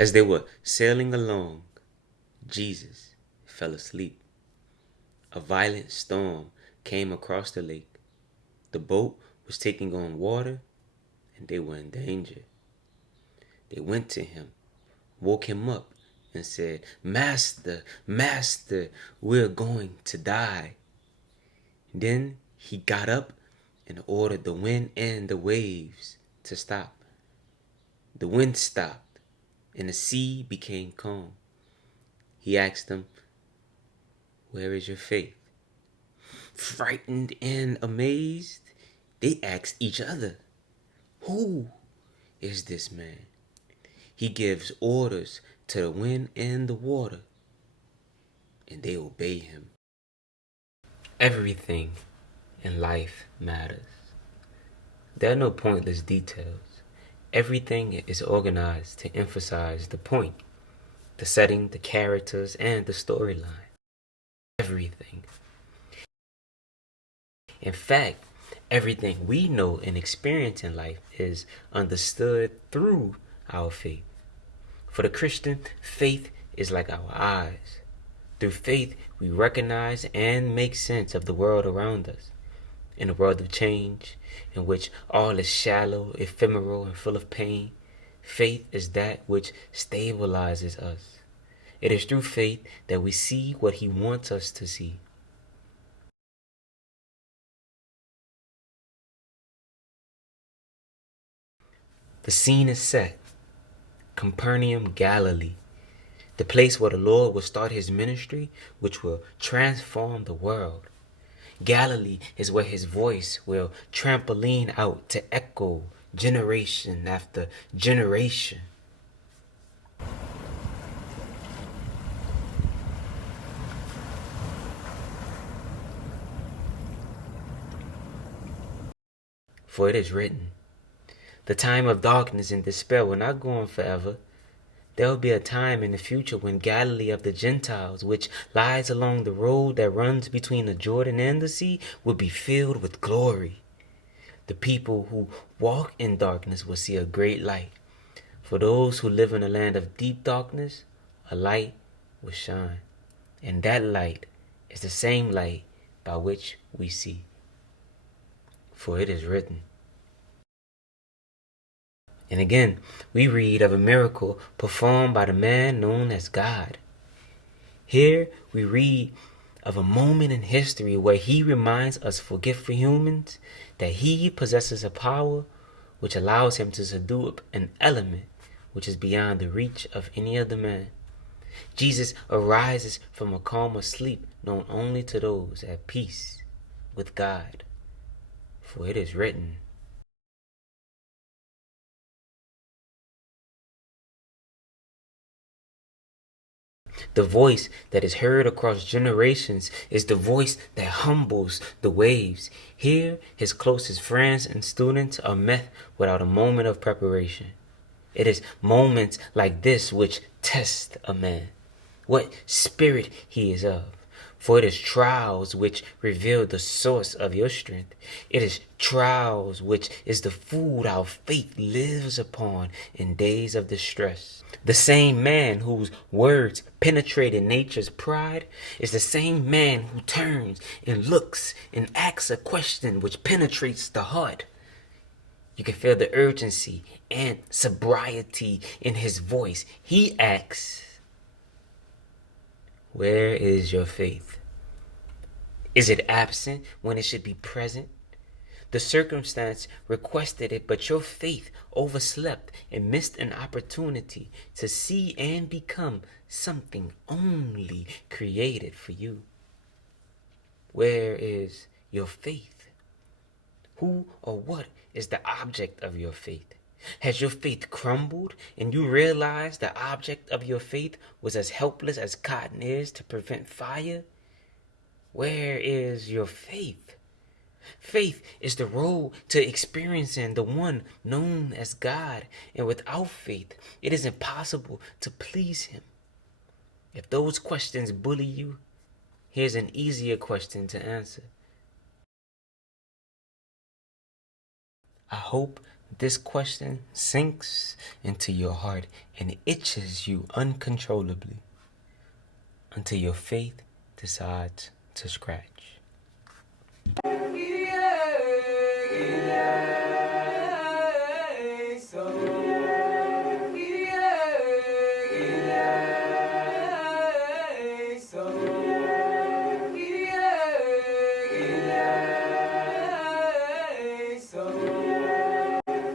As they were sailing along, Jesus fell asleep. A violent storm came across the lake. The boat was taking on water, and they were in danger. They went to him, woke him up, and said, "Master, Master, we're going to die." Then he got up and ordered the wind and the waves to stop. The wind stopped, and the sea became calm. He asked them, "Where is your faith?" Frightened and amazed, they asked each other, "Who is this man? He gives orders to the wind and the water, and they obey him." Everything in life matters. There are no pointless details. Everything is organized to emphasize the point, the setting, the characters, and the storyline. Everything. In fact, everything we know and experience in life is understood through our faith. For the Christian, faith is like our eyes. Through faith, we recognize and make sense of the world around us. In a world of change, in which all is shallow, ephemeral, and full of pain, faith is that which stabilizes us. It is through faith that we see what He wants us to see. The scene is set. Capernaum, Galilee, the place where the Lord will start His ministry, which will transform the world. Galilee is where His voice will trampoline out to echo generation after generation. For it is written, the time of darkness and despair will not go on forever. There will be a time in the future when Galilee of the Gentiles, which lies along the road that runs between the Jordan and the sea, will be filled with glory. The people who walk in darkness will see a great light. For those who live in a land of deep darkness, a light will shine. And that light is the same light by which we see. For it is written. And again, we read of a miracle performed by the man known as God. Here we read of a moment in history where He reminds us forgetful humans that He possesses a power which allows Him to subdue an element which is beyond the reach of any other man. Jesus arises from a calmer sleep known only to those at peace with God. For it is written, the voice that is heard across generations is the voice that humbles the waves. Here, His closest friends and students are met without a moment of preparation. It is moments like this which test a man, what spirit he is of. For it is trials which reveal the source of your strength. It is trials which is the food our faith lives upon in days of distress. The same man whose words penetrated nature's pride is the same man who turns and looks and asks a question which penetrates the heart. You can feel the urgency and sobriety in his voice. He asks, where is your faith? Is it absent when it should be present? The circumstance requested it, but your faith overslept and missed an opportunity to see and become something only created for you. Where is your faith? Who or what is the object of your faith? Has your faith crumbled and you realize the object of your faith was as helpless as cotton is to prevent fire? Where is your faith? Faith is the road to experiencing the one known as God, and without faith, it is impossible to please Him. If those questions bully you, here's an easier question to answer. I hope This question sinks into your heart and itches you uncontrollably until your faith decides to scratch.